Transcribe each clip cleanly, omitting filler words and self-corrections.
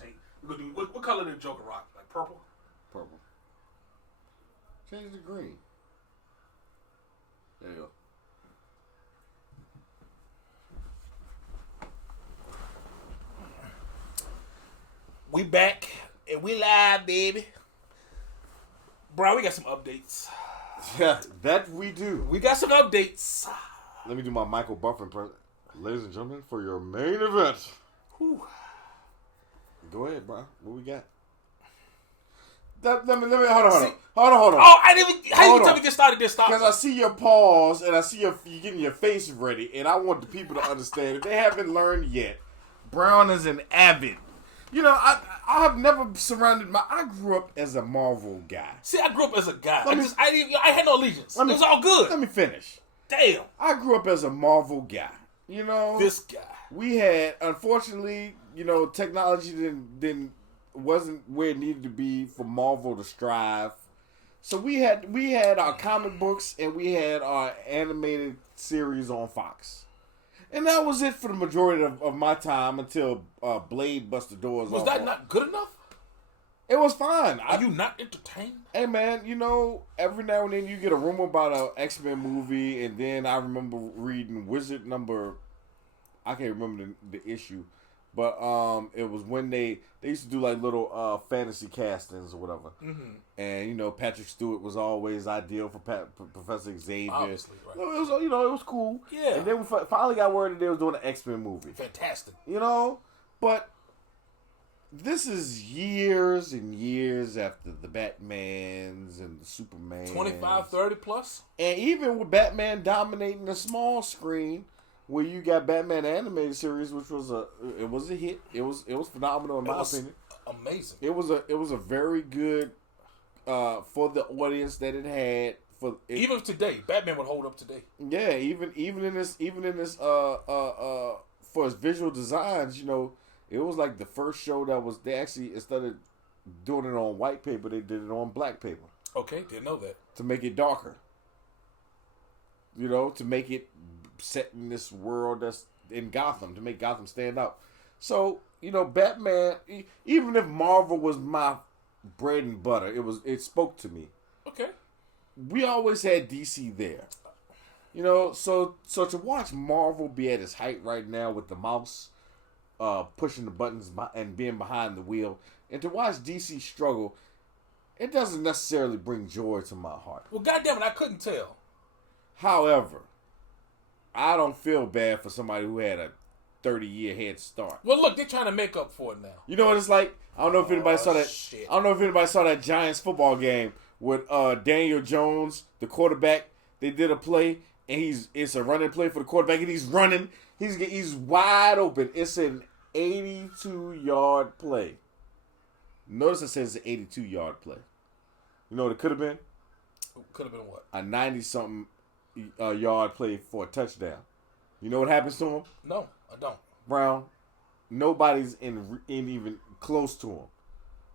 change. We're gonna do what color did Joker rock? Like purple? Purple. Change to green. There you go. We back and we live, baby. Bro, we got some updates. Yeah, that we do. We got some updates. Let me do my Michael Buffin present. Ladies and gentlemen, for your main event. Whew. Go ahead, bro. What we got? Let me hold on. Oh, I didn't even. How you tell me get started? This stop. Because I see your pause and I see you getting your face ready, and I want the people to understand if they haven't learned yet. Brown is an avid. You know, I have never surrounded I grew up as a Marvel guy. See, I grew up as a guy. I had no allegiance. It was all good. Let me finish. Damn. I grew up as a Marvel guy. You know, this guy. We had, unfortunately, you know, technology wasn't where it needed to be for Marvel to strive. So we had our comic books and we had our animated series on Fox. And that was it for the majority of my time until Blade busted doors. Was that not good enough? It was fine. Are you not entertained? Hey man, you know, every now and then you get a rumor about an X-Men movie, and then I remember reading Wizard number, I can't remember the issue, but it was when they used to do like little fantasy castings or whatever, and you know Patrick Stewart was always ideal for Professor Xavier. Obviously, right. It was, you know, it was cool. Yeah. And then we finally got word that they was doing an X-Men movie. Fantastic. You know, but this is years and years after the Batmans and the Superman. 25, 30 plus? And even with Batman dominating the small screen, where you got Batman animated series, which was a hit. It was phenomenal in my opinion. Amazing. It was a very good for the audience that it had. Even today, Batman would hold up today. Yeah, even in this for its visual designs, you know. It was like the first show that was, they actually, instead of doing it on white paper, they did it on black paper. Okay, didn't know that. To make it darker. You know, to make it set in this world that's in Gotham, to make Gotham stand out. So, you know, Batman, even if Marvel was my bread and butter, it spoke to me. Okay. We always had DC there. You know, so to watch Marvel be at its height right now with the mouse, pushing the buttons and being behind the wheel, and to watch DC struggle, it doesn't necessarily bring joy to my heart. Well, goddamn it, I couldn't tell. However, I don't feel bad for somebody who had a 30-year head start. Well, look, they're trying to make up for it now. You know what it's like? I don't know if anybody saw that. Shit. I don't know if anybody saw that Giants football game with Daniel Jones, the quarterback. They did a play, and it's a running play for the quarterback, and he's running. He's wide open. It's an 82-yard play. Notice it says an 82-yard play. You know what it could have been? Could have been what? A 90-something yard play for a touchdown. You know what happens to him? No, I don't. Brown, nobody's in even close to him.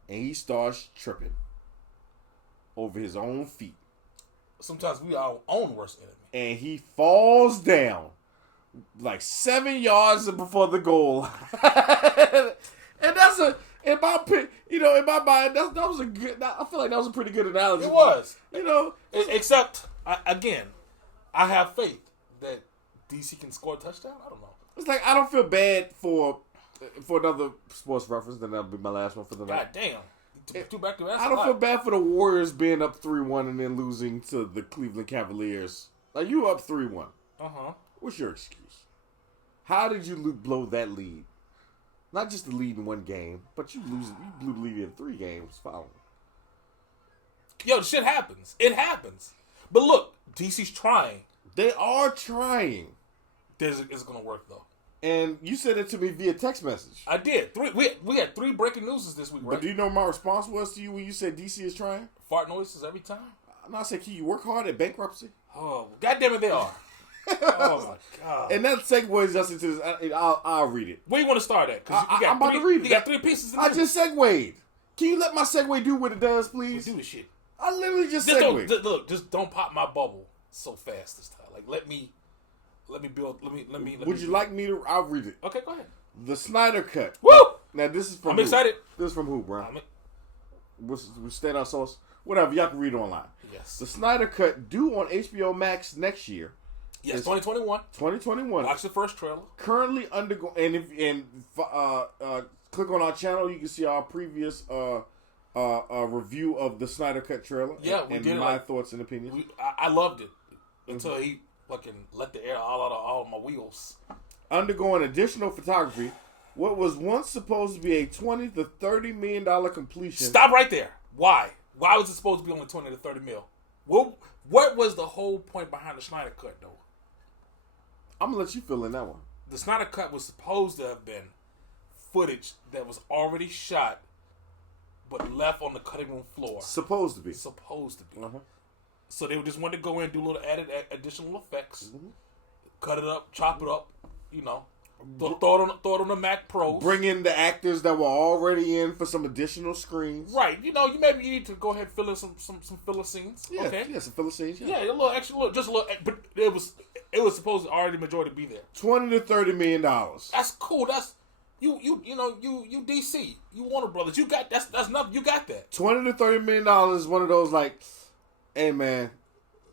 And he starts tripping over his own feet. Sometimes we are our own worst enemy. And he falls down like 7 yards before the goal. And that's in my mind, that was a good, I feel like that was a pretty good analogy. It was. You know. Except, again, I have faith that DC can score a touchdown. I don't know. It's like, I don't feel bad for another sports reference, then that'll be my last one for the night. God damn. Two back to back. I don't feel bad for the Warriors being up 3-1 and then losing to the Cleveland Cavaliers. Like, you were up 3-1. Uh-huh. What's your excuse? How did you blow that lead? Not just the lead in one game, but you blew the lead in 3 games following. Yo, shit happens. It happens. But look, DC's trying. They are trying. It's going to work, though. And you said it to me via text message. I did. We had 3 breaking news this week, right? But do you know what my response was to you when you said DC is trying? Fart noises every time? No, I said, can you work hard at bankruptcy? Oh, goddamn it, they are. Oh, my God. And that segues us into this. I'll read it. Where you want to start at? Because I'm about to read it. You got 3 pieces in I just segued. Can you let my segue do what it does, please? Do the shit. I literally just segued. Just don't pop my bubble so fast this time. Like, let me build. Let me. Would you like me to? I'll read it. Okay, go ahead. The Snyder Cut. Woo! Now this is from. I'm excited. This is from who, bro? What's standout source? Whatever, y'all can read it online. Yes. The Snyder Cut due on HBO Max next year. Yes, 2021. 2021. Watch the first trailer. Currently undergoing, click on our channel. You can see our previous review of the Snyder Cut trailer. Yeah, we and did my it. thoughts and opinions. I loved it until he fucking let the air all out of all my wheels. Undergoing additional photography. What was once supposed to be a $20 to $30 million completion. Stop right there. Why? Why was it supposed to be only 20 to 30 mil? What was the whole point behind the Snyder Cut, though? I'm going to let you fill in that one. The Snyder Cut was supposed to have been footage that was already shot but left on the cutting room floor. Supposed to be. Uh-huh. So they just wanted to go in and do little added additional effects. Cut it up, chop it up, you know. Throw it on the Mac Pros. Bring in the actors that were already in for some additional screens. Right. You know, you need to go ahead and fill in some filler scenes. Yeah, okay. Yeah, some filler scenes. Yeah, a little extra, just a little. But it was supposed to already majority be there. $20 to $30 million. That's cool. That's you DC. You Warner Brothers. You got that's nothing. You got that. $20 to $30 million is one of those like, hey man,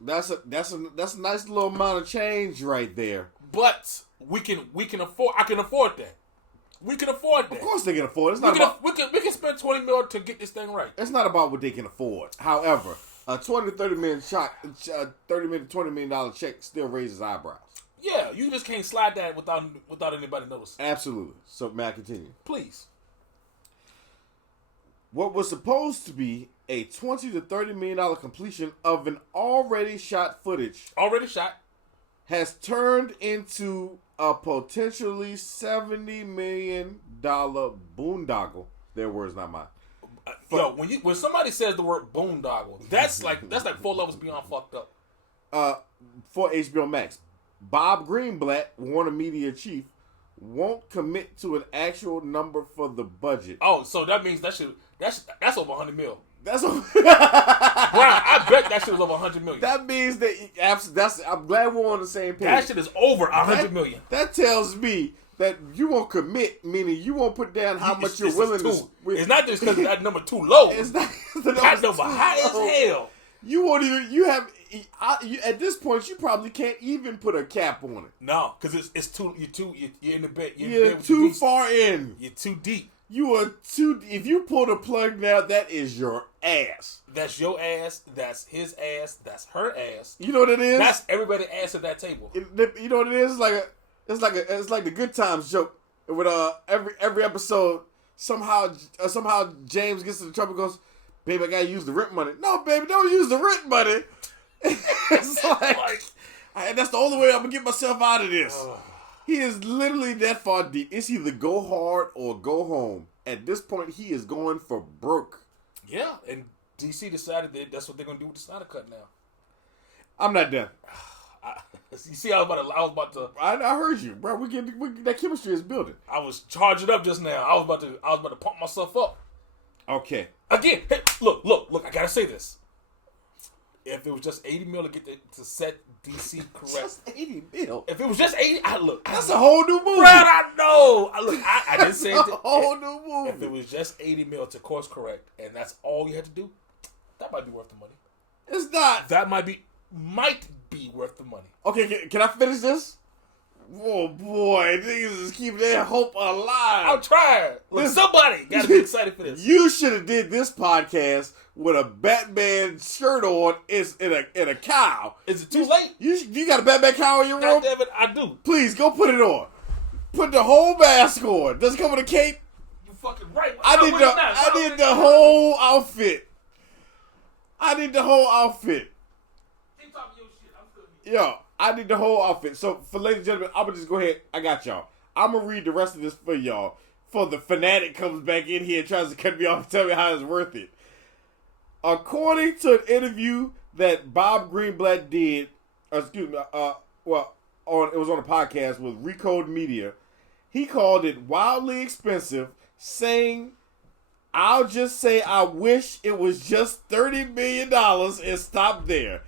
that's a nice little amount of change right there. But we can afford. I can afford that. We can afford that. Of course they can afford it. It's not about, we can spend $20 million to get this thing right. It's not about what they can afford. However, a $20 to $30 million $30 to $20 million check still raises eyebrows. Yeah, you just can't slide that without anybody noticing. Absolutely. So may I continue? Please. What was supposed to be a $20 to $30 million completion of an already shot footage has turned into a potentially $70 million boondoggle. Their words, not mine. Yo, when somebody says the word boondoggle, that's like 4 levels beyond fucked up. For HBO Max, Bob Greenblatt, Warner Media chief, won't commit to an actual number for the budget. Oh, so that means that's over 100 mil. That's over. Brian, I bet that shit was over 100 million. That means that I'm glad we're on the same page. That shit is over 100 million. That tells me that you won't commit, meaning you won't put down how much you're willing to. It's not just because that number too low. It's not the that number high as hell. You won't even. You have. At this point, you probably can't even put a cap on it. No, because it's too. You're in the bed. You're too far in. You're too deep. You are too. If you pull the plug now, that is your ass. That's your ass. That's his ass. That's her ass. You know what it is? That's everybody's ass at that table. You know what it is? It's like the Good Times joke. With every episode, somehow James gets to the trouble and goes, "Baby, I gotta use the rent money." No, baby, don't use the rent money. It's like that's the only way I'm gonna get myself out of this. He is literally that far deep. It's either go hard or go home. At this point, he is going for broke. Yeah, and DC decided that's what they're gonna do with the Snyder Cut now. I'm not done. You see, I was about to. I heard you, bro. That chemistry is building. I was charging up just now. I was about to pump myself up. Okay. Again, hey, look. I gotta say this. If it was just 80 mil to get to set DC correct, just 80 mil. If it was just 80, that's a whole new movie. Brad, I know. I didn't say it. A whole new movie. If it was just 80 mil to course correct, and that's all you had to do, that might be worth the money. It's not. That might be worth the money. Okay, can I finish this? Oh boy, niggas is keeping their hope alive. I'm trying. Look, somebody gotta be excited for this. You should have did this podcast with a Batman shirt on. Is in a cow. Is it too late? You got a Batman cow in your room? God damn it, I do. Please go put it on. Put the whole mask on. Does it come with a cape? You fucking right. I did the whole outfit. Keep talking your shit. I'm still here. Yo, I did the whole outfit. So, for ladies and gentlemen, I'm going to just go ahead. I got y'all. I'm going to read the rest of this for y'all. For the fanatic comes back in here and tries to cut me off and tell me how it's worth it. According to an interview that Bob Greenblatt did, it was on a podcast with Recode Media, he called it wildly expensive, saying, "I'll just say I wish it was just $30 million and stop there.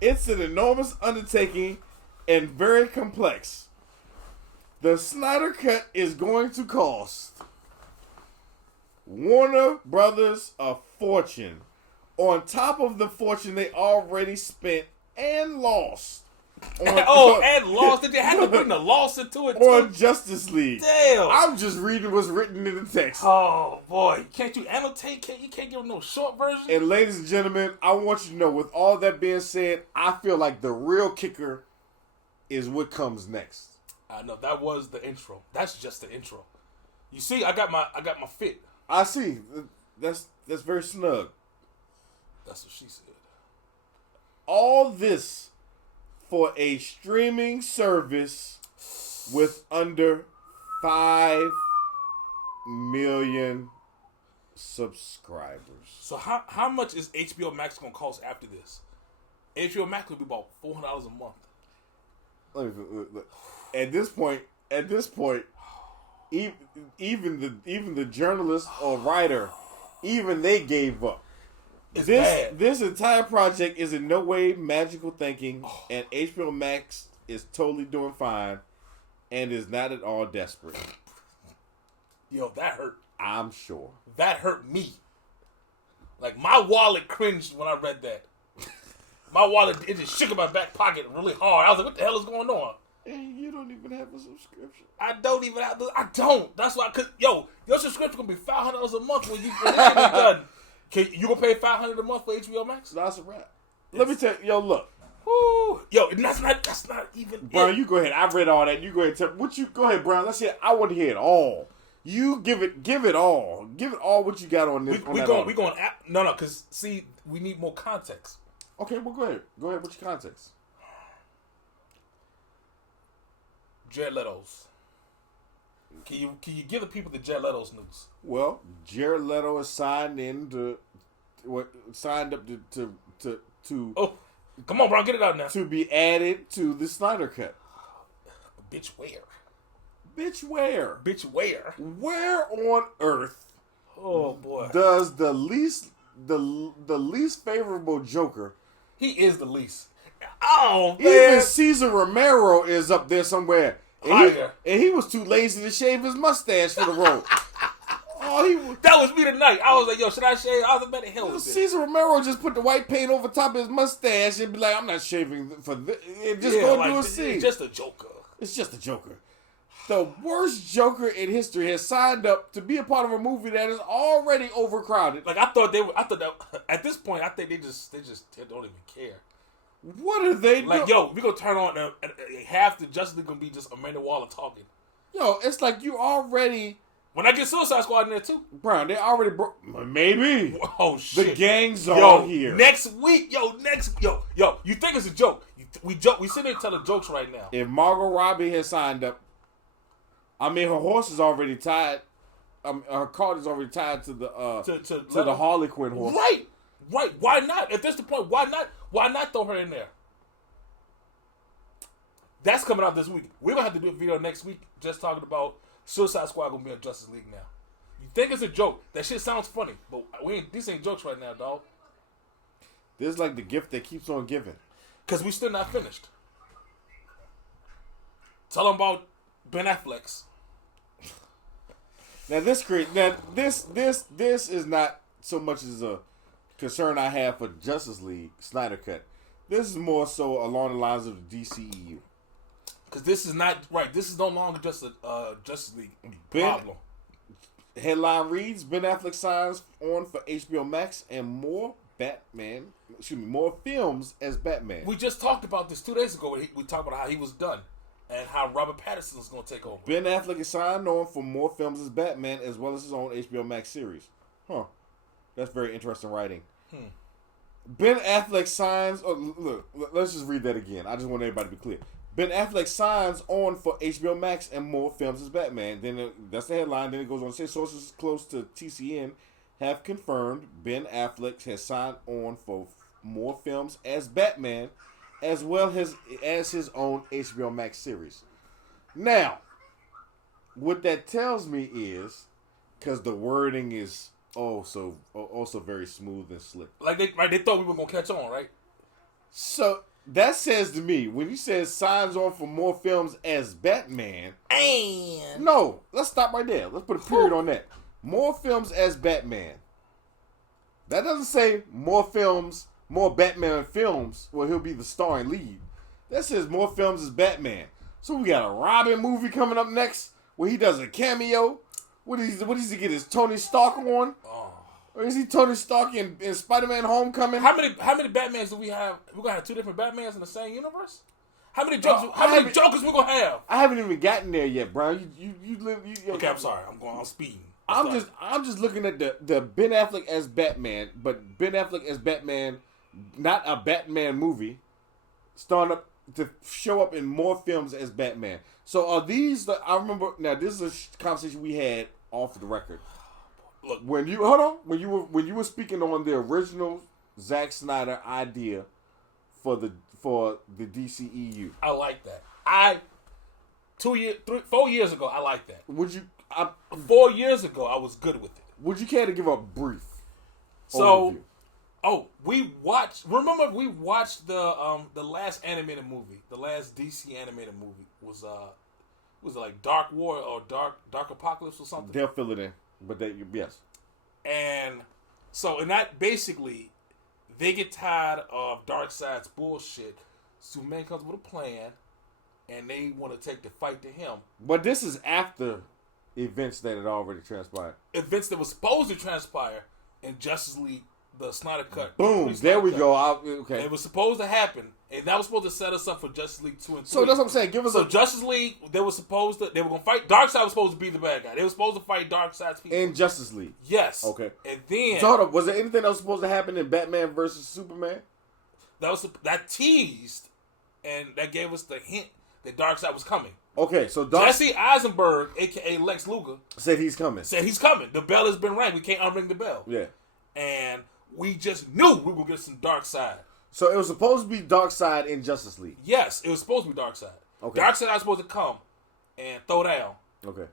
It's an enormous undertaking and very complex. The Snyder Cut is going to cost Warner Brothers a fortune on top of the fortune they already spent and lost. And lost. Did they have to bring the loss into it too? On Justice League. Damn. I'm just reading what's written in the text. Oh boy, can't you annotate? You can't give them no short version. And ladies and gentlemen, I want you to know, with all that being said, I feel like the real kicker is what comes next. I know that was the intro. That's just the intro. You see, I got my fit. I see. That's very snug. That's what she said. All this for a streaming service with under 5 million subscribers. So how much is HBO Max going to cost after this? HBO Max will be about $400 a month. Look. At this point, even the journalist or writer, even they gave up. This entire project is in no way magical thinking, and HBO Max is totally doing fine, and is not at all desperate. Yo, that hurt. I'm sure. That hurt me. Like, my wallet cringed when I read that. My wallet, it just shook in my back pocket really hard. I was like, what the hell is going on? And you don't even have a subscription. I don't even have I don't. That's why, your subscription going to be $500 a month when this shit is done. You gonna pay $500 a month for HBO Max? That's a wrap. Let me tell you, look. Woo. Yo, that's not even Brian, you go ahead. I read all that. You go ahead and tell go ahead, Brian. Let's hear. I want to hear it all. You give it all. Give it all what you got on this. We going no, because see, we need more context. Okay, well go ahead. Go ahead with your context. Jared Leto's. Can you give the people the Jared Leto's news? Well, Jared Leto is signed up to oh, come on, bro, get it out now. To be added to the Snyder Cut. Bitch, where? Bitch, where? Bitch, where? Where on earth? Oh boy. Does the least favorable Joker? He is the least. Oh man. Even Cesar Romero is up there somewhere. And he was too lazy to shave his mustache for the role. That was me tonight. I was like, yo, should I shave? I was like, man, the hell with this. Cesar Romero just put the white paint over top of his mustache and be like, I'm not shaving for this. Just go do a scene. It's just a Joker. It's just a Joker. The worst Joker in history has signed up to be a part of a movie that is already overcrowded. Like, I thought that at this point, I think they just don't even care. What are they like, doing? Yo, we gonna turn on half the Justice League gonna be just Amanda Waller talking. Yo, it's like you already. When I get Suicide Squad in there too, Brian, they already broke. Maybe. Oh shit, the gang's all here next week. Yo, you think it's a joke? We sitting there telling jokes right now. If Margot Robbie has signed up, I mean, her horse is already tied. Her cart is already tied to the to the Harley Quinn horse. Right. Why not? If that's the point, why not throw her in there? That's coming out this week. We're gonna have to do a video next week just talking about Suicide Squad gonna be on Justice League now. You think it's a joke? That shit sounds funny, but these ain't jokes right now, dog. This is like the gift that keeps on giving. Cause we still not finished. Tell them about Ben Affleck's. Now this is not so much as a concern I have for Justice League Snyder Cut. This is more so along the lines of the DCEU. Because this is not right. This is no longer just a Justice League problem. Headline reads: Ben Affleck signs on for HBO Max and more films as Batman. We just talked about this 2 days ago. We talked about how he was done and how Robert Pattinson is going to take over. Ben Affleck is signed on for more films as Batman as well as his own HBO Max series. Huh. That's very interesting writing. Ben Affleck signs... Oh, look, let's just read that again. I just want everybody to be clear. Ben Affleck signs on for HBO Max and more films as Batman. Then that's the headline. Then it goes on to say sources close to TCN have confirmed Ben Affleck has signed on for more films as Batman as well as his own HBO Max series. Now, what that tells me is, because the wording is also very smooth and slick. Like they thought we were gonna catch on, right? So that says to me, when you said signs on for more films as Batman, and no, let's stop right there. Let's put a period on that. more films as Batman. That doesn't say more films, more Batman films where he'll be the starring lead. That says more films as Batman. So we got a Robin movie coming up next where he does a cameo. What does he get his Tony Stark on? Oh. Or is he Tony Stark in Spider-Man Homecoming? How many Batmans do we have? We're gonna have 2 different Batmans in the same universe? How many Jokers? How many Jokers we gonna have? I haven't even gotten there yet, Brian. You okay, I'm sorry. I'm speeding. I'm just looking at the Ben Affleck as Batman, but Ben Affleck as Batman, not a Batman movie, starting up to show up in more films as Batman. So are these? I remember now. This is a conversation we had off the record. Look, when you were speaking on the original Zack Snyder idea for the DCEU. I like that. 4 years ago, I liked that. 4 years ago, I was good with it. Would you care to give a brief overview? We watched the last animated movie. The last DC animated movie was it like Dark War or Dark Apocalypse or something? They'll fill it in, but yes. And that basically, they get tired of Darkseid's bullshit. Superman comes with a plan, and they want to take the fight to him. But this is after events that had already transpired. Events that were supposed to transpire in Justice League, the Snyder Cut. Boom, there we go. Okay. It was supposed to happen, and that was supposed to set us up for Justice League 2 and 3. So that's what I'm saying. Justice League, they were going to fight. Darkseid was supposed to be the bad guy. They were supposed to fight Darkseid's people. In Justice League. Yes. Okay. And then... So hold up, was there anything that was supposed to happen in Batman versus Superman? That teased, and that gave us the hint that Darkseid was coming. Okay, so Jesse Eisenberg, a.k.a. Lex Luger, said he's coming. The bell has been rang. We can't unring the bell. Yeah. And we just knew we were going to get some Darkseid. So it was supposed to be Darkseid in Justice League? Yes, it was supposed to be Darkseid. Okay. Darkseid was supposed to come and throw down. Okay.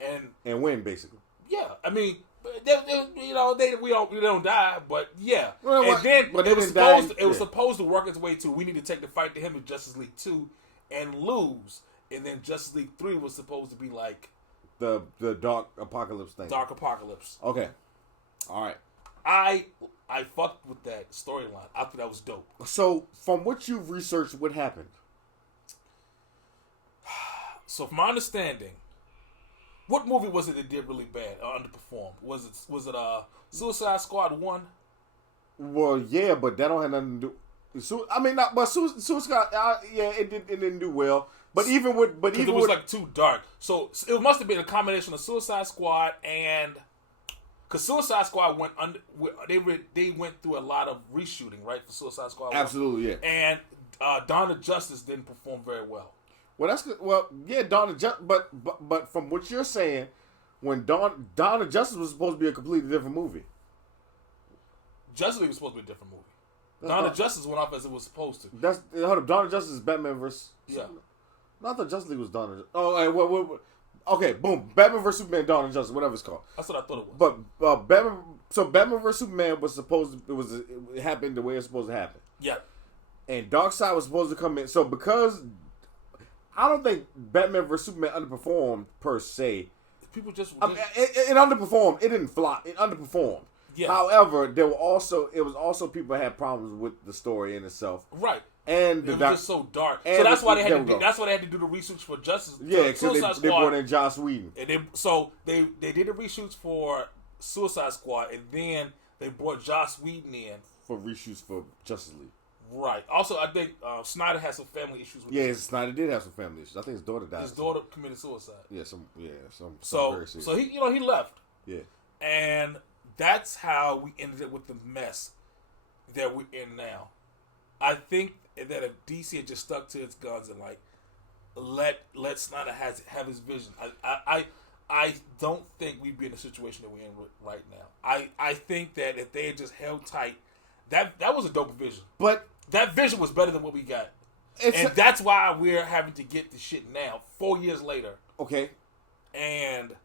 And win, basically. Yeah. I mean, we don't die, but yeah. Well, and then it was supposed to work its way to, we need to take the fight to him in Justice League 2 and lose. And then Justice League 3 was supposed to be like the Dark Apocalypse thing. Dark Apocalypse. Okay. All right. I fucked with that storyline. I thought that was dope. So, from what you've researched, what happened? So, from my understanding, what movie was it that did really bad or underperformed? Was it Suicide Squad 1? Well, yeah, but that don't have nothing to do. Suicide. It didn't do well. But it was like too dark. So it must have been a combination of Suicide Squad and because Suicide Squad went under. They went through a lot of reshooting, right, for Suicide Squad. Absolutely, yeah. And Dawn of Justice didn't perform very well. Well, that's good. Well, yeah, Dawn of Justice, but from what you're saying, when Dawn of Justice was supposed to be a completely different movie. Justice League was supposed to be a different movie. Dawn of Justice went off as it was supposed to. Hold up. Dawn of Justice is Batman versus. Yeah. Not the Justice League was Dawn of Justice. Oh, okay, boom. Batman vs. Superman, Dawn of Justice, whatever it's called. That's what I thought it was. But Batman vs. Superman was supposed to, it happened the way it's supposed to happen. Yeah. And Darkseid was supposed to come in. So because I don't think Batman vs. Superman underperformed per se. People just it underperformed. It didn't flop. It underperformed. Yeah. However, it was also people had problems with the story in itself. Right. And it was just so dark. So that's why they had to do the reshoots for Justice. Yeah, because they brought in Joss Whedon. And they did the reshoots for Suicide Squad, and then they brought Joss Whedon in for reshoots for Justice League. Right. Also, I think Snyder had some family issues with this. Snyder did have some family issues. I think his daughter died. His daughter committed suicide. Yeah, some very serious. So he left. Yeah. And that's how we ended up with the mess that we're in now. I think that if DC had just stuck to its guns and let Snyder have his vision, I don't think we'd be in the situation that we're in right now. I think that if they had just held tight, that was a dope vision. But that vision was better than what we got. And that's why we're having to get the shit now, 4 years later. Okay. And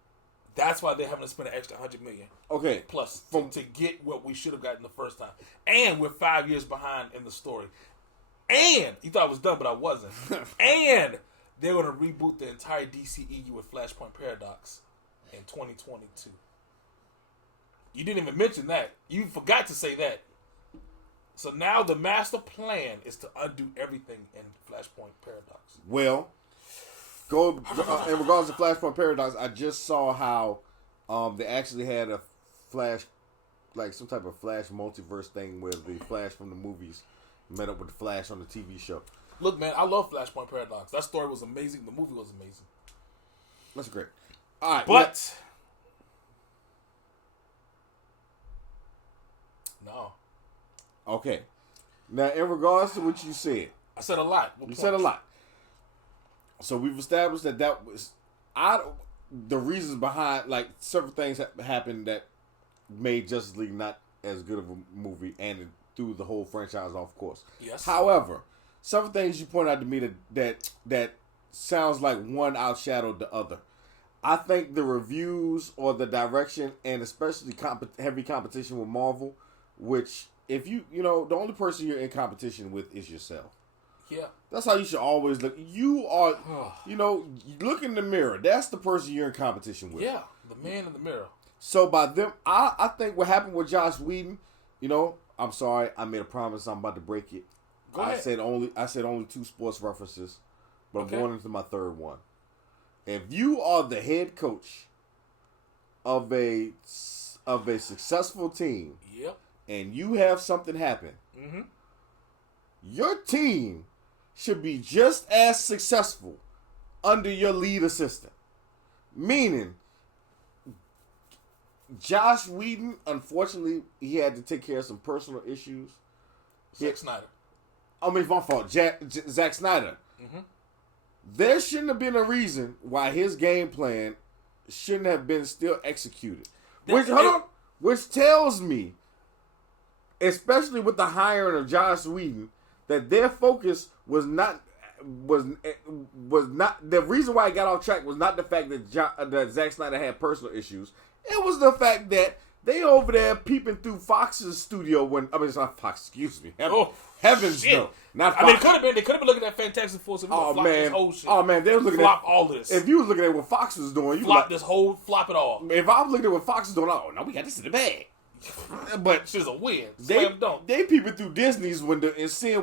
that's why they're having to spend an extra $100 million. Okay. Plus to get what we should have gotten the first time. And we're 5 years behind in the story. And you thought I was done, but I wasn't. And they're going to reboot the entire DCEU with Flashpoint Paradox in 2022. You didn't even mention that. You forgot to say that. So now the master plan is to undo everything in Flashpoint Paradox. Well, in regards to Flashpoint Paradox, I just saw how they actually had a Flash, like some type of Flash multiverse thing where the Flash from the movies met up with the Flash on the TV show. Look, man, I love Flashpoint Paradox. That story was amazing. The movie was amazing. That's great. All right, but no. Okay. Now, in regards to what you said, I said a lot. You said a lot. So we've established that was the reasons behind, like, several things happened that made Justice League not as good of a movie, and it threw the whole franchise off course. Yes. However, several things you point out to me that sounds like one outshadowed the other. I think the reviews or the direction, and especially heavy competition with Marvel, which if the only person you're in competition with is yourself. Yeah. That's how you should always look. You are, look in the mirror. That's the person you're in competition with. Yeah, the man in the mirror. So by them, I think what happened with Joss Whedon, I'm sorry, I made a promise. I'm about to break it. Go ahead. I said only 2 sports references, but I'm going into my third one. If you are the head coach of a successful team, yep, and you have something happen, mm-hmm, your team should be just as successful under your lead assistant. Meaning, Joss Whedon, unfortunately, he had to take care of some personal issues. Zack Snyder. I mean, it's my fault. Zack Snyder. Mm-hmm. There shouldn't have been a reason why his game plan shouldn't have been still executed. Which tells me, especially with the hiring of Joss Whedon, that their focus was not the reason why it got off track was not the fact that Zack Snyder had personal issues. It was the fact that they over there peeping through Fox's studio it's not Fox, excuse me. Heavens no. Not Fox. I mean, they could have been looking at Fantastic Four. So this whole shit. Oh man, they was looking flop at all this. If you was looking at what Fox was doing, you flop it all. If I was looking at what Fox was doing, we got this in the bag. But shit's a win. They peeping through Disney's window and seeing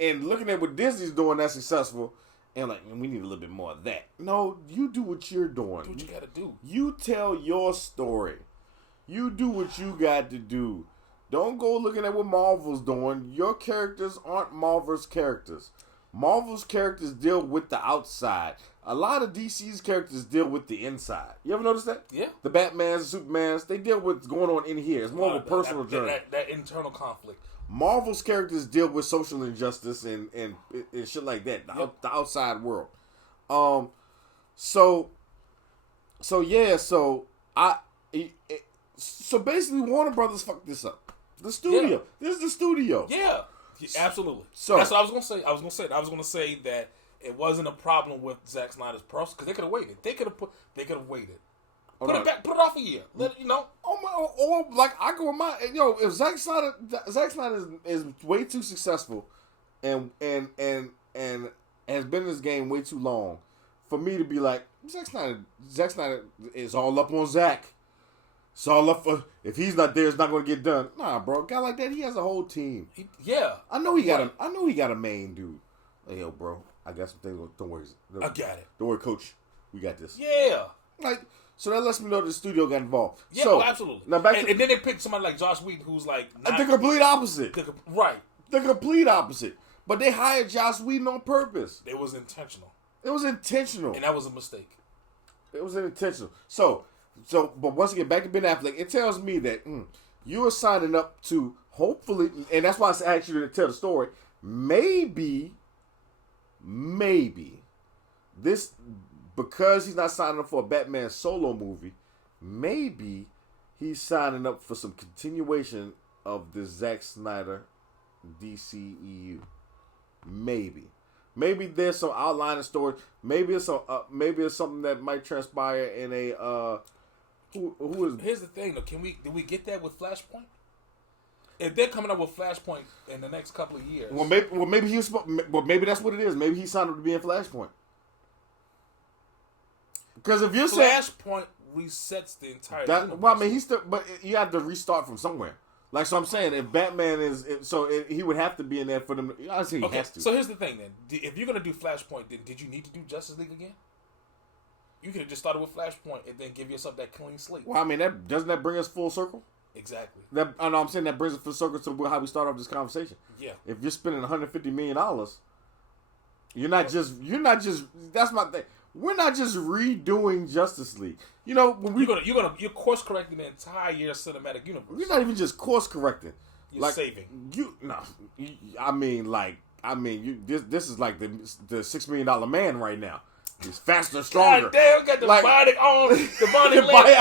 and looking at what Disney's doing that's successful, and like, we need a little bit more of that. No, you do what you're doing. Do what you gotta do. You tell your story. You do what you got to do. Don't go looking at what Marvel's doing. Your characters aren't Marvel's characters. Marvel's characters deal with the outside. A lot of DC's characters deal with the inside. You ever notice that? Yeah. The Batmans, the Supermans, they deal with what's going on in here. It's more of a personal journey. That internal conflict. Marvel's characters deal with social injustice and shit like that. The outside world. So basically Warner Brothers fucked this up. The studio. Yeah. This is the studio. Yeah. Absolutely. So that's what I was gonna say. I was gonna say that it wasn't a problem with Zack Snyder's process because they could have waited. They could have waited. Put it off a year. Like I go with my if Zack Snyder is way too successful and has been in this game way too long for me to be like Zack Snyder is all up on Zack. It's all up for if he's not there, it's not going to get done. Nah, bro, a guy like that, he has a whole team. I know he got a main dude. Like, yo, bro, I got some things. Don't worry, I got it. Don't worry, coach, we got this. Yeah, like so that lets me know the studio got involved. Yeah, so, absolutely. Now and then they picked somebody like Joss Whedon, who's like the complete opposite. Right, the complete opposite. But they hired Joss Whedon on purpose. It was intentional. And that was a mistake. It was intentional. So, but once again, back to Ben Affleck, it tells me that you are signing up to hopefully, and that's why I asked you to tell the story. Maybe this, because he's not signing up for a Batman solo movie, maybe he's signing up for some continuation of the Zack Snyder DCEU. Maybe there's some outline of story. Maybe it's something that might transpire in a who is. Here's the thing though. Do we get that with Flashpoint? If they're coming up with Flashpoint in the next couple of years, maybe that's what it is. Maybe he signed up to be in Flashpoint. Because if you're saying Flashpoint resets the entire. Well, I mean, he's still, but you have to restart from somewhere. Like, so I'm saying, if Batman is, he would have to be in there for them. I say he has to. So here's the thing, then. If you're gonna do Flashpoint, then did you need to do Justice League again? You could have just started with Flashpoint and then give yourself that clean slate. Well, I mean, doesn't that bring us full circle? Exactly. I know. I'm saying that brings us full circle to how we start off this conversation. Yeah. If you're spending $150 million, you're not just. That's my thing. We're not just redoing Justice League. You know, when you're course correcting the entire cinematic universe. You're not even just course correcting. You're saving. This is like the $6 million man right now. He's faster, stronger. God damn, got the bionic arm, the bionic leg.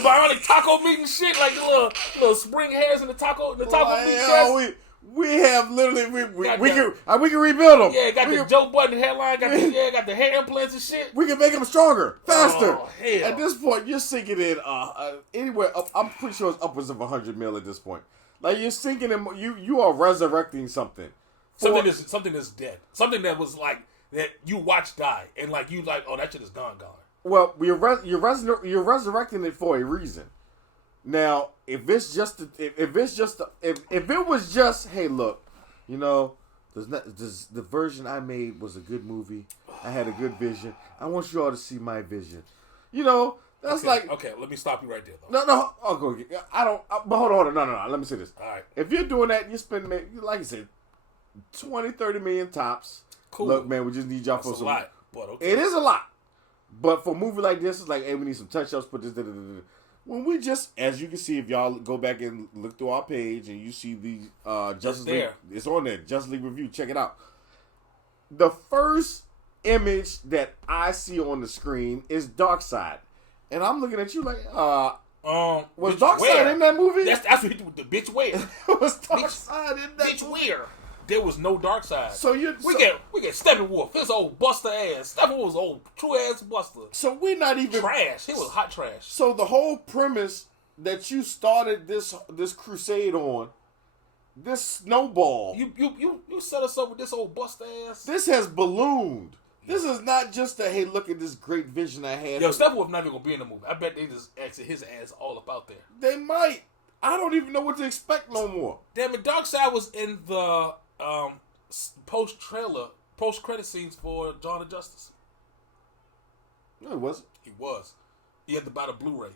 Bionic taco meat and shit, like the little spring hairs in the taco meat chest. We have literally we can rebuild them. Yeah, got the Joe Budden hairline. Got the hair implants and shit. We can make them stronger, faster. Oh, hell. At this point, you're sinking in anywhere up. I'm pretty sure it's upwards of $100 million at this point. Like you're sinking in. You are resurrecting something. Something that's dead. Something that was like that you watch die and like you like, oh, that shit is gone. Well, you're resurrecting it for a reason. Now, if it was just, hey, look, you know, the version I made was a good movie. I had a good vision. I want you all to see my vision. You know, that's okay. Let me stop you right there, though. No. I'll go. But hold on. No. Let me say this. All right. If you're doing that, you spend, like I said, 20, 30 million tops. Cool. Look, man, we just need y'all for some. That's a lot, but okay. It is a lot. But for a movie like this, it's like, hey, we need some touch-ups, put this, When we just, as you can see, if y'all go back and look through our page and you see the Justice League, it's on there, Justice League review, check it out. The first image that I see on the screen is Darkseid. And I'm looking at you like, was Darkseid in that movie? That's what he did with the bitch where? Was Darkseid in that bitch movie? where? There was no Darkseid. So we get Steppenwolf, his old buster ass. Steppenwolf was old true ass buster. So we're not even trash. He was hot trash. So the whole premise that you started this crusade on, this snowball. You set us up with this old buster ass. This has ballooned. This is not just a, hey, look at this great vision I had. Yo, Steppenwolf not even gonna be in the movie. I bet they just exit his ass all up out there. They might. I don't even know what to expect no more. Damn it, Darkseid was in the post-credit scenes for Dawn of Justice. No, he wasn't. He was. He had to buy the Blu-ray.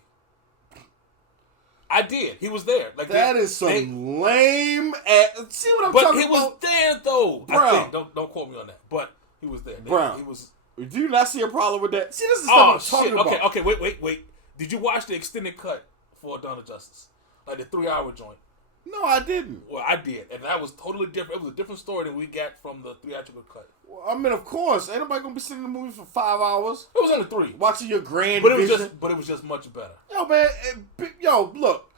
I did. He was there. Like that is some lame ass. See what I'm talking about? But he was there though. Brown. I think. Don't quote me on that. But he was there. Brown. He was. Do you not see a problem with that? See, this is stuff I'm talking about. Okay. Wait. Did you watch the extended cut for Dawn of Justice? Like the 3-hour joint? No, I didn't. Well, I did, and that was totally different. It was a different story than we got from the theatrical cut. Well, I mean, of course, ain't nobody gonna be sitting in the movie for 5 hours. It was only 3. Watching your grand but vision. It was just much better. Yo, man, look,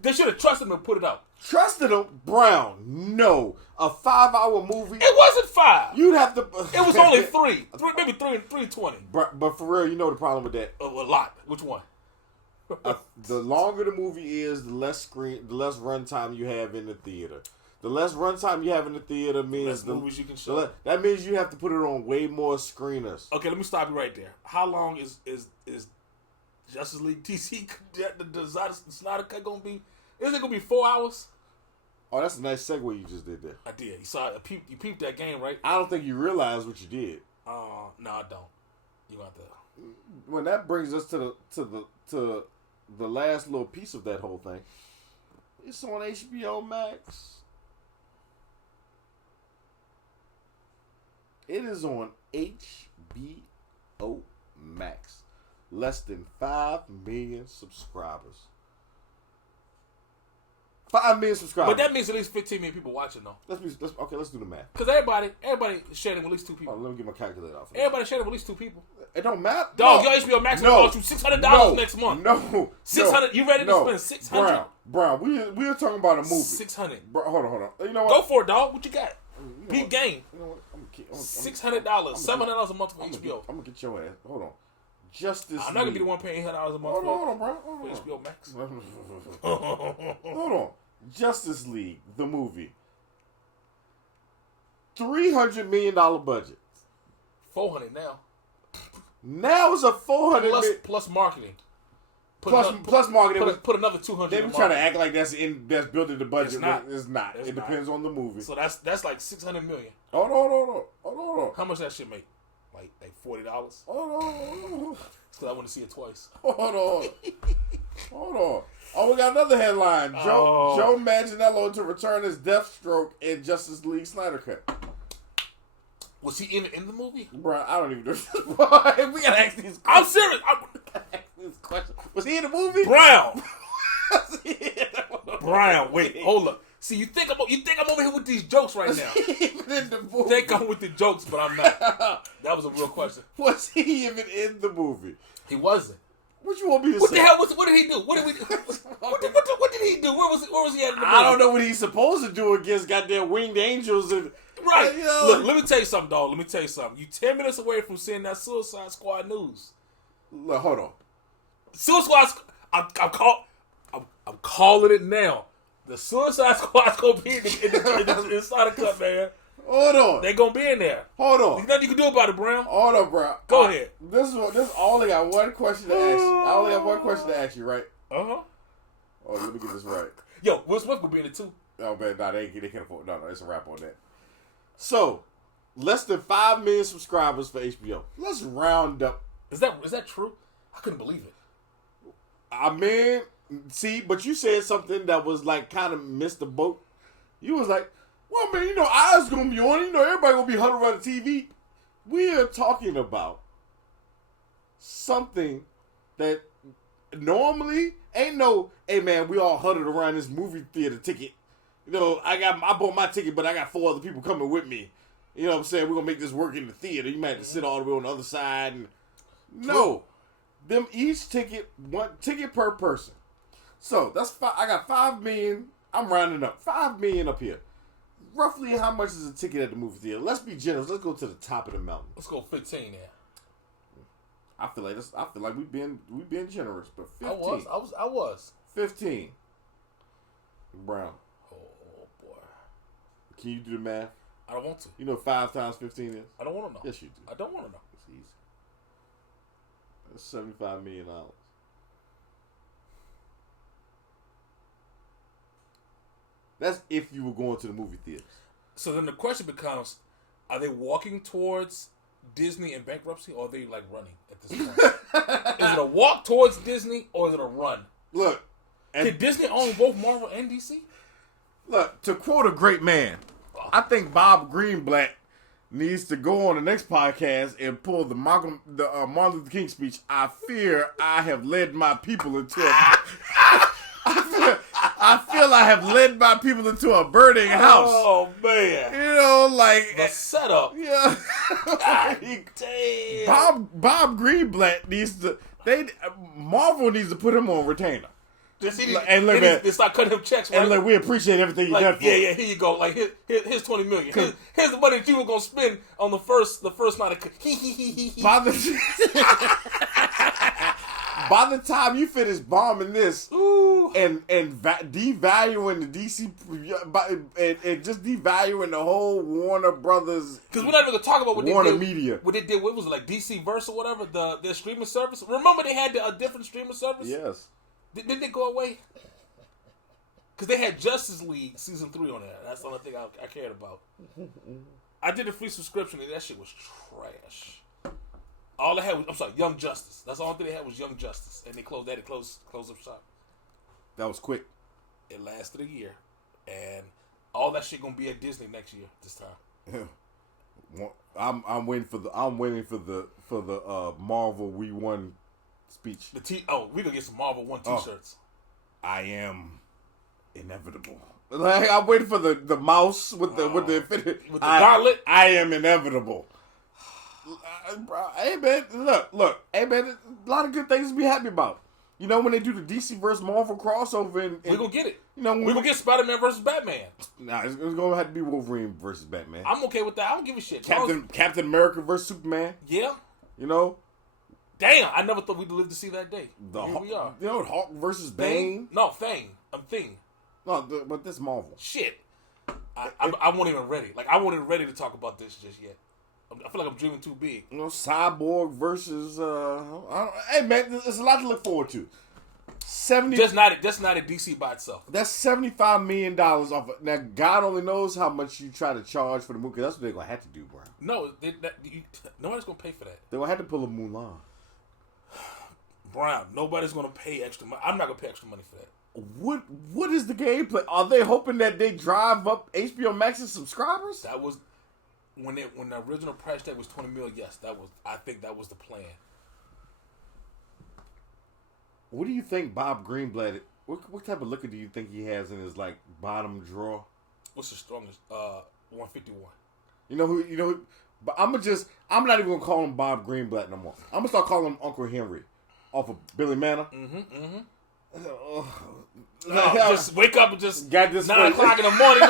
they should have trusted him and put it out. Trusted him, Brown. No, a 5-hour movie. It wasn't 5. You'd have to. It was only 3, maybe 3:20. But for real, you know the problem with that. A lot. Which one? The longer the movie is, the less runtime you have in the theater. The less runtime you have in the theater means the movies you can show. That means you have to put it on way more screeners. Okay, let me stop you right there. How long is Justice League DC the Snyder Cut gonna be? Is it gonna be 4 hours? Oh, that's a nice segue you just did there. I did. You peeped that game, right? I don't think you realize what you did. No, I don't. You got to. When that brings us to the last little piece of that whole thing. It's on HBO Max. It is on HBO Max. Less than 5 million subscribers. 5 million subscribers. But that means at least 15 million people watching, though. Let's do the math. Because everybody sharing with at least 2 people. Oh, let me get my calculator off. Everybody sharing with at least 2 people. It don't matter. Dog, your HBO Max will cost you $600 next month. No. $600. You ready to spend $600? Brown, we are talking about a movie. $600. Hold on. You know what? Go for it, dog. What you got? Peep game. You know what? $600. $700 a month for HBO. I'm going to get your ass. Hold on. Justice I'm not going to be the one paying $800 a month hold on, bro. for HBO Max. Hold on. Justice League, the movie. $300 million budget. 400 now. Now it's a 400 plus marketing. Plus marketing. Put another 200. They be trying to act like that's built in the budget. It's not. It's not. It depends on the movie. So that's like $600 million. Hold on. How much that shit make? Like $40. Hold on. Because I want to see it twice. Hold on. Oh, we got another headline. Joe Manganiello to return as Deathstroke in Justice League Snyder Cut. Was he in the movie? Bro, I don't even know. We gotta ask these questions. I'm serious. Was he in the movie? Brown. Brown. Wait, hold up. See, you think I'm over here with these jokes right now? Even in the movie. Think I'm with the jokes, but I'm not. That was a real question. Was he even in the movie? He wasn't. What you want me to say? What the hell? What did he do? What did he do? Where was he at in the movie? I don't know what he's supposed to do against goddamn winged angels and. Right. You know, look, let me tell you something, dog. Let me tell you something. You 10 minutes away from seeing that Suicide Squad news. Look, hold on. Suicide Squad. I'm calling it now. The Suicide Squad's gonna be in the Snyder Cut, man. Hold on. They gonna be in there. Hold on. There's nothing you can do about it, Brown. Hold on, bro. Go ahead. This I only got one question to ask you. I only have one question to ask you, right? Uh-huh. Oh, let me get this right. Yo, Will Smith will be in it too. Oh man, nah, they can't afford. No, it's a wrap on that. So, less than 5 million subscribers for HBO. Let's round up. Is that true? I couldn't believe it. I mean, see, but you said something that was like kind of missed the boat. You was like, well, man, eyes gonna be on. Everybody gonna be huddled around the TV. We are talking about something that normally ain't no. Hey, man, we all huddled around this movie theater ticket. I bought my ticket, but I got 4 other people coming with me. You know what I'm saying? We're going to make this work in the theater. You might have to sit all the way on the other side. No. Them each ticket, 1 ticket per person. So, I got 5 million. I'm rounding up. 5 million up here. Roughly how much is a ticket at the movie theater? Let's be generous. Let's go to the top of the mountain. Let's go 15 there. I feel like we've been generous, but 15. I was. 15. Brown. Boy. Can you do the math? I don't want to. You know 5 times 15 is? I don't want to know. Yes, you do. I don't want to know. It's easy. That's $75 million. That's if you were going to the movie theaters. So then the question becomes, are they walking towards Disney in bankruptcy, or are they like running at this point? Is it a walk towards Disney, or is it a run? Look. Can Disney own both Marvel and DC? Look, to quote a great man, I think Bob Greenblatt needs to go on the next podcast and pull the Martin Luther King speech. I fear I have led my people into a... I feel I have led my people into a burning house. Oh, man. The setup. Yeah. Damn. Bob Greenblatt needs to... Marvel needs to put him on retainer. They start cutting him checks, right? And we appreciate everything you done for us. Yeah, here you go. Like, here's $20 million. Here's the money that you were gonna spend on the first night of By the time you finish bombing this, and devaluing the DC, and just devaluing the whole Warner Brothers, because we're not even gonna talk about what Warner they did. Media. What they did, what was it, like DC Verse or whatever, their streaming service. Remember they had a different streaming service? Yes. Didn't they go away? Because they had Justice League Season 3 on there. That's the only thing I cared about. I did a free subscription and that shit was trash. All they had was, Young Justice. That's the only thing they had was Young Justice. And they closed up shop. That was quick. It lasted a year. And all that shit gonna be at Disney next year this time. I'm waiting for the Marvel We Won speech. We gonna get some Marvel 1 t-shirts. I am inevitable. Like, I'm waiting for the mouse with the gauntlet. I am inevitable. Bro, hey man, look, hey man, a lot of good things to be happy about. When they do the DC versus Marvel crossover, and we're gonna get it. We gonna get Spider-Man versus Batman. Nah, it's gonna have to be Wolverine versus Batman. I'm okay with that. I don't give a shit. Captain America versus Superman. Yeah. Damn, I never thought we'd live to see that day. Here we are. Hulk versus Bane. No, Thing. I'm Thing. No, but this Marvel. Shit. I wasn't even ready. Like, I wasn't ready to talk about this just yet. I feel like I'm dreaming too big. You know, Cyborg versus. Hey man, there's a lot to look forward to. 70. Just not at DC by itself. That's $75 million off. Now God only knows how much you try to charge for the movie. Cause that's what they're gonna have to do, bro. No, nobody's gonna pay for that. They're gonna have to pull a Mulan. Brown, nobody's gonna pay extra money. I'm not gonna pay extra money for that. What is the gameplay? Are they hoping that they drive up HBO Max's subscribers? That was when the original price tag was $20 million. Yes, I think that was the plan. What do you think Bob Greenblatt? What type of liquor do you think he has in his like bottom drawer? What's the strongest? 151. You know who? But I'm not even gonna call him Bob Greenblatt no more. I'm gonna start calling him Uncle Henry, off of Billy Manor. No, just wake up and just got this 9 o'clock in the morning.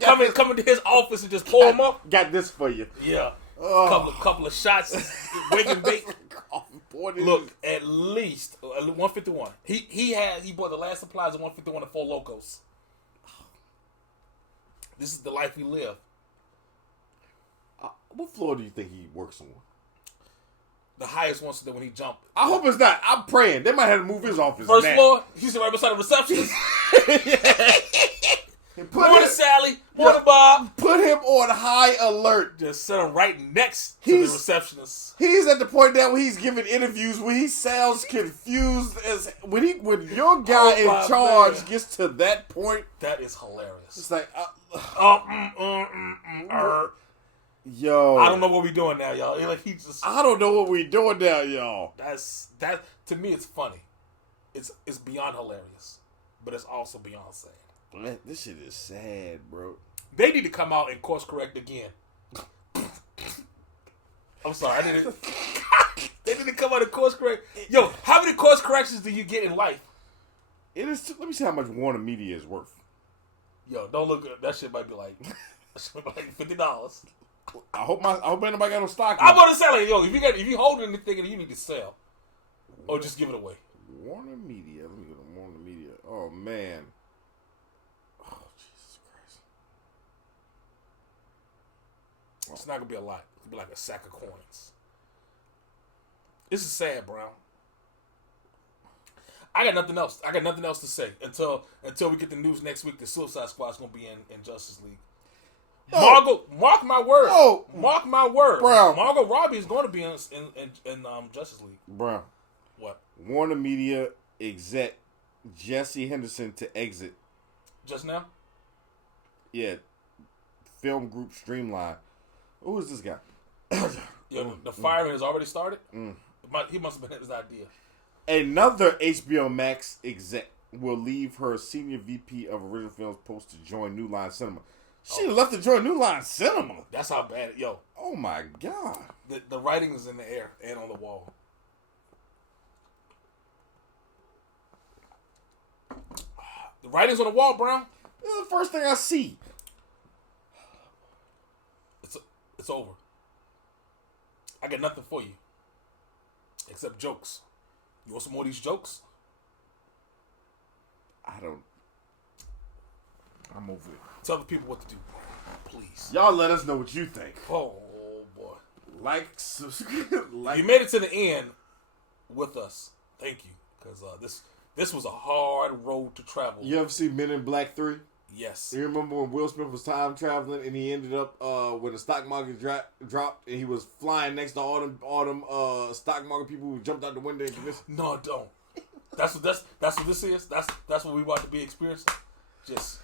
Just come into his office and just pour him up. Got this for you. Yeah, couple of shots, wake and bake. Look, at least 151. He bought the last supplies of 151 and 4 Locos. This is the life we live. What floor do you think he works on? The highest one, so that when he jumped. I hope it's not. I'm praying. They might have to move his office. First floor, he's right beside the receptionist. Morning, Sally. Morning, Bob. Put him on high alert. Just set him right next to the receptionist. He's at the point now where he's giving interviews where he sounds confused as when your guy in charge gets to that point. That is hilarious. It's like, yo, I don't know what we're doing now, y'all. I don't know what we're doing now, y'all. That to me, it's funny. It's beyond hilarious, but it's also beyond sad. Man, this shit is sad, bro. They need to come out and course correct again. I'm sorry, they need to come out and course correct. Yo, how many course corrections do you get in life? Let me see how much Warner Media is worth. Yo, don't look good. That shit might be like $50. I hope ain't nobody got no stock. I'm gonna sell it, yo. If you hold anything, you need to sell, or just give it away. Warner Media. Let me go to Warner Media. Oh man. Oh Jesus Christ. It's not gonna be a lot. It'll be like a sack of coins. This is sad, Brown. I got nothing else. I got nothing else to say until we get the news next week. The Suicide Squad's gonna be in Justice League. Mark my word. Mark my word. Brown. Margot Robbie is going to be in Justice League. Brown. What? Warner Media exec Jesse Henderson to exit. Just now? Yeah. Film group Streamline. Who is this guy? The firing has already started? He must have been his idea. Another HBO Max exec will leave her senior VP of original films post to join New Line Cinema. She left to join New Line Cinema. That's how bad it. Yo. Oh my God. The writing is in the air and on the wall. The writing's on the wall, Brown. This is the first thing I see. It's over. I got nothing for you. Except jokes. You want some more of these jokes? I'm over it. Tell the people what to do, please. Y'all let us know what you think. Oh boy. Like, subscribe. You made it to the end with us. Thank you. Because this was a hard road to travel. You ever see Men in Black 3? Yes. You remember when Will Smith was time traveling and he ended up when the stock market dropped and he was flying next to all them stock market people who jumped out the window and missed? No, don't. That's what this is. That's what we about to be experiencing. Just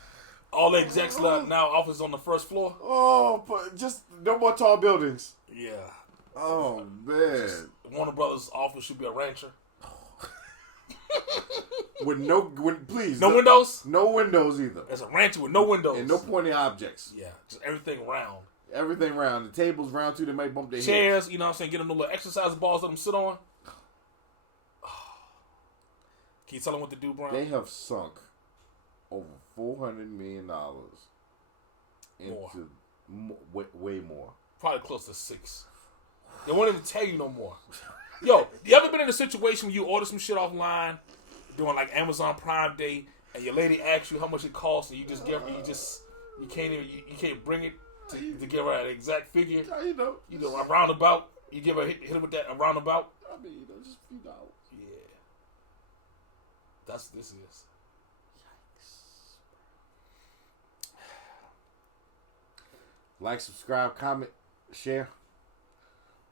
all the execs now office on the first floor. Oh, but just no more tall buildings. Yeah. Oh man. Warner Brothers office should be a rancher. Please. No windows? No windows either. It's a rancher with no windows. And no pointy objects. Yeah. Just everything round. Everything round. The tables round too, they might bump their chairs, heads. You know what I'm saying? Get them the little exercise balls, let them sit on. Can you tell them what to do, Brian? They have sunk over $400 million into way more. Probably close to 6. They won't even tell you no more. Yo, you ever been in a situation where you order some shit offline, doing like Amazon Prime Day, and your lady asks you how much it costs, and you can't bring it to give her an exact figure. You know, a roundabout. You give her hit her with that a roundabout. I mean, you know, just a few dollars. Yeah, that's what this is. Yikes! Like, subscribe, comment, share.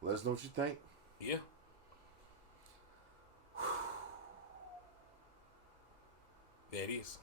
Let us know what you think. Yeah. There it is.